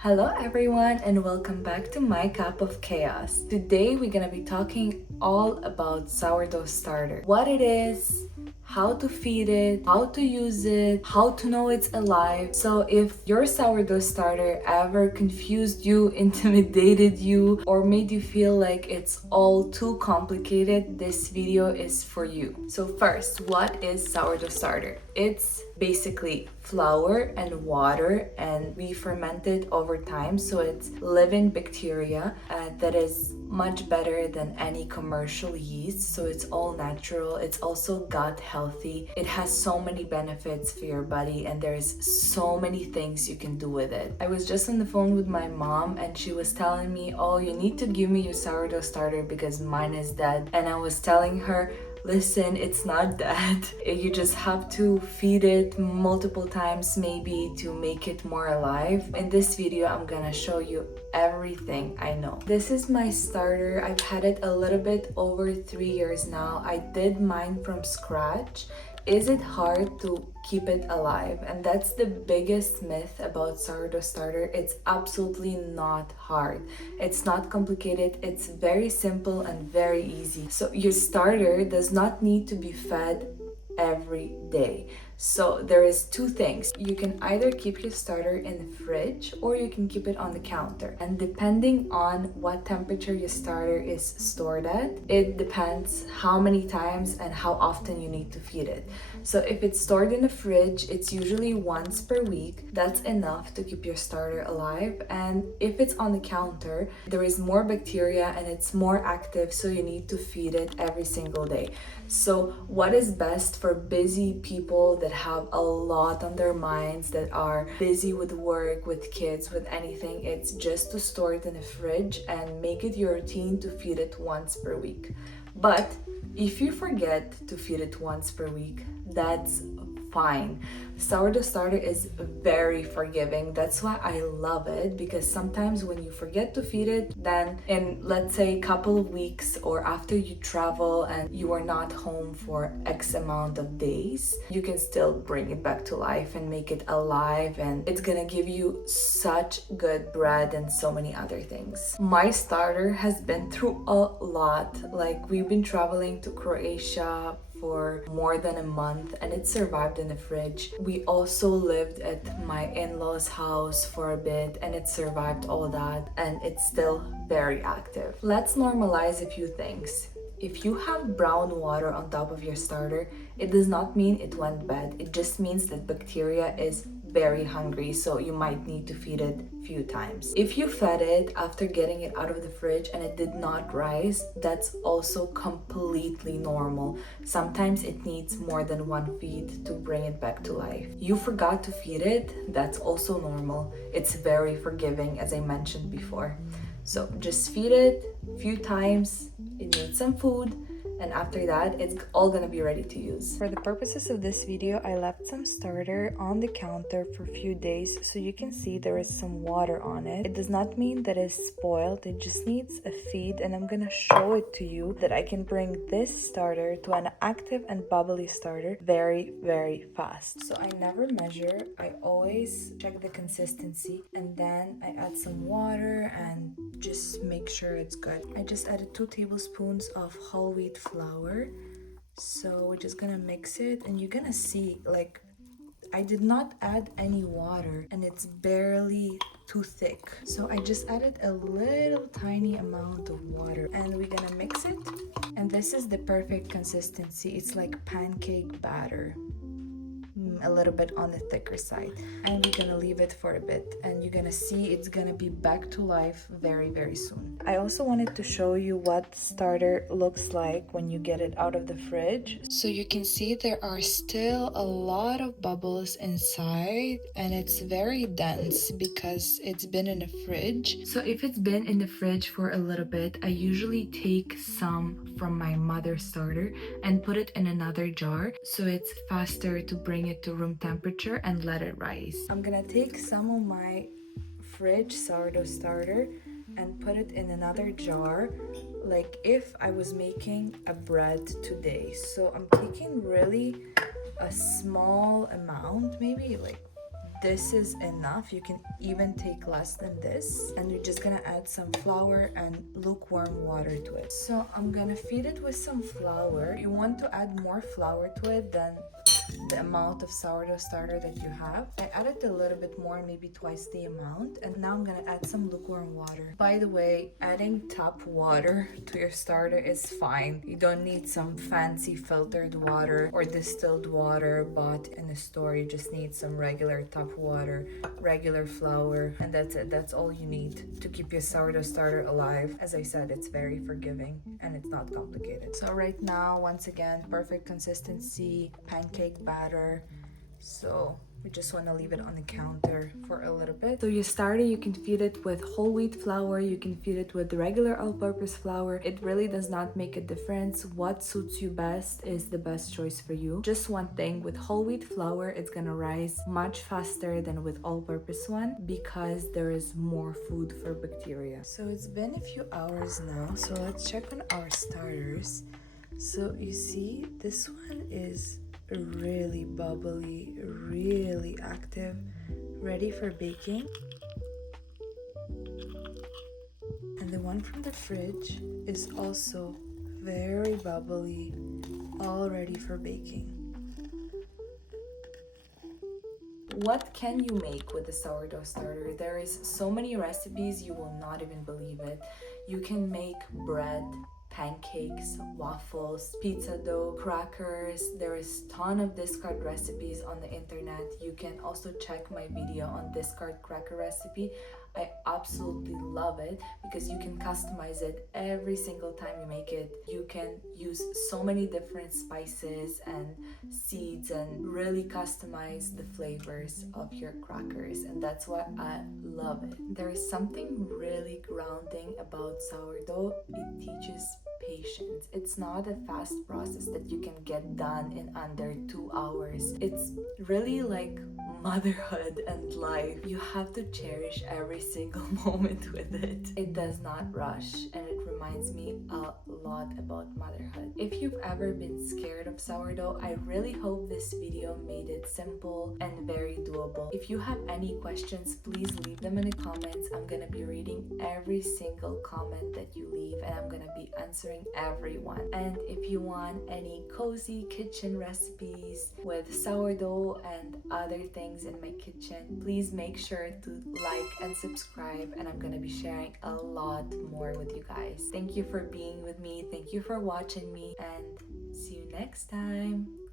Hello everyone and welcome back to my cup of chaos. Today we're gonna be talking all about sourdough starter. What it is, how to feed it, how to use it, how to know it's alive. So if your sourdough starter ever confused you, intimidated you, or made you feel like it's all too complicated, this video is for you. So first, what is sourdough starter? It's basically flour and water, and we ferment it over time, so it's living bacteria that is much better than any commercial yeast. So it's all natural, it's also gut healthy, it has so many benefits for your body, and there's so many things you can do with it. I was just on the phone with my mom and she was telling me, oh, you need to give me your sourdough starter because mine is dead. And I was telling her, listen, it's not that. You just have to feed it multiple times maybe to make it more alive. In this video, I'm gonna show you everything I know. This is my starter. I've had it a little bit over 3 years now. I did mine from scratch. Is it hard to keep it alive? And that's the biggest myth about sourdough starter. It's absolutely not hard. It's not complicated. It's very simple and very easy. So your starter does not need to be fed every day. So there is two things. You can either keep your starter in the fridge or you can keep it on the counter. And depending on what temperature your starter is stored at, it depends how many times and how often you need to feed it. So if it's stored in the fridge, it's usually once per week. That's enough to keep your starter alive. And if it's on the counter, there is more bacteria and it's more active, so you need to feed it every single day. So what is best for busy people that have a lot on their minds, that are busy with work, with kids, with anything? It's just to store it in the fridge and make it your routine to feed it once per week. But if you forget to feed it once per week, that's fine. Sourdough starter is very forgiving. That's why I love it, because sometimes when you forget to feed it, then in, let's say, a couple of weeks or after you travel and you are not home for X amount of days, you can still bring it back to life and make it alive, and it's gonna give you such good bread and so many other things. My starter has been through a lot. Like, we've been traveling to Croatia for more than a month and it survived in the fridge. We also lived at my in-laws' house for a bit and it survived all that, and it's still very active. Let's normalize a few things. If you have brown water on top of your starter, it does not mean it went bad. It just means that bacteria is very hungry, so you might need to feed it a few times. If you fed it after getting it out of the fridge and it did not rise, that's also completely normal. Sometimes it needs more than one feed to bring it back to life. You forgot to feed it, that's also normal. It's very forgiving, as I mentioned before. So just feed it a few times, it needs some food, and after that it's all gonna be ready to use. For the purposes of this video, I left some starter on the counter for a few days so you can see there is some water on it. It does not mean that it's spoiled, it just needs a feed, and I'm gonna show it to you that I can bring this starter to an active and bubbly starter very, very fast. So I never measure, I always check the consistency and then I add some water and just make sure it's good. I just added 2 tablespoons of whole wheat flour. So we're just gonna mix it and you're gonna see, like, I did not add any water and it's barely too thick. So I just added a little tiny amount of water and we're gonna mix it. And this is the perfect consistency. It's like pancake batter, a little bit on the thicker side, and we're gonna leave it for a bit and you're gonna see it's gonna be back to life very, very soon. I also wanted to show you what starter looks like when you get it out of the fridge. So you can see there are still a lot of bubbles inside and it's very dense because it's been in the fridge. So if it's been in the fridge for a little bit, I usually take some from my mother's starter and put it in another jar so it's faster to bring it to room temperature and let it rise. I'm gonna take some of my fridge sourdough starter and put it in another jar, like if I was making a bread today. So I'm taking really a small amount, maybe like this is enough. You can even take less than this, and you're just gonna add some flour and lukewarm water to it. So I'm gonna feed it with some flour. You want to add more flour to it than the amount of sourdough starter that you have. I added a little bit more, maybe twice the amount, and now I'm gonna add some lukewarm water. By the way, adding tap water to your starter is fine. You don't need some fancy filtered water or distilled water bought in a store. You just need some regular tap water, regular flour, and that's it. That's all you need to keep your sourdough starter alive. As I said, it's very forgiving and it's not complicated. So right now, once again, perfect consistency, pancake batter. So we just want to leave it on the counter for a little bit. So your starter, you can feed it with whole wheat flour, you can feed it with regular all-purpose flour. It really does not make a difference. What suits you best is the best choice for you. Just one thing, with whole wheat flour, it's gonna rise much faster than with all-purpose one because there is more food for bacteria. So it's been a few hours now, so let's check on our starters. So you see, this one is really bubbly, really active, ready for baking. And the one from the fridge is also very bubbly, all ready for baking. What can you make with the sourdough starter? There is so many recipes, you will not even believe it. You can make bread, pancakes, waffles, pizza dough, crackers. There is a ton of discard recipes on the internet. You can also check my video on discard cracker recipe. I absolutely love it because you can customize it every single time you make it. You can use so many different spices and seeds and really customize the flavors of your crackers, and that's why I love it. There is something really grounding about sourdough. It teaches patience. It's not a fast process that you can get done in under 2 hours. It's really like motherhood and life. You have to cherish every single moment with it. It does not rush, and it reminds me a lot about motherhood. If you've ever been scared of sourdough, I really hope this video made it simple and very doable. If you have any questions, please leave them in the comments. I'm gonna be reading every single comment that you leave, and I'm gonna be answering everyone. And if you want any cozy kitchen recipes with sourdough and other things in my kitchen, please make sure to like and subscribe, and I'm gonna be sharing a lot more with you guys. Thank you for being with me, thank you for watching me, and see you next time.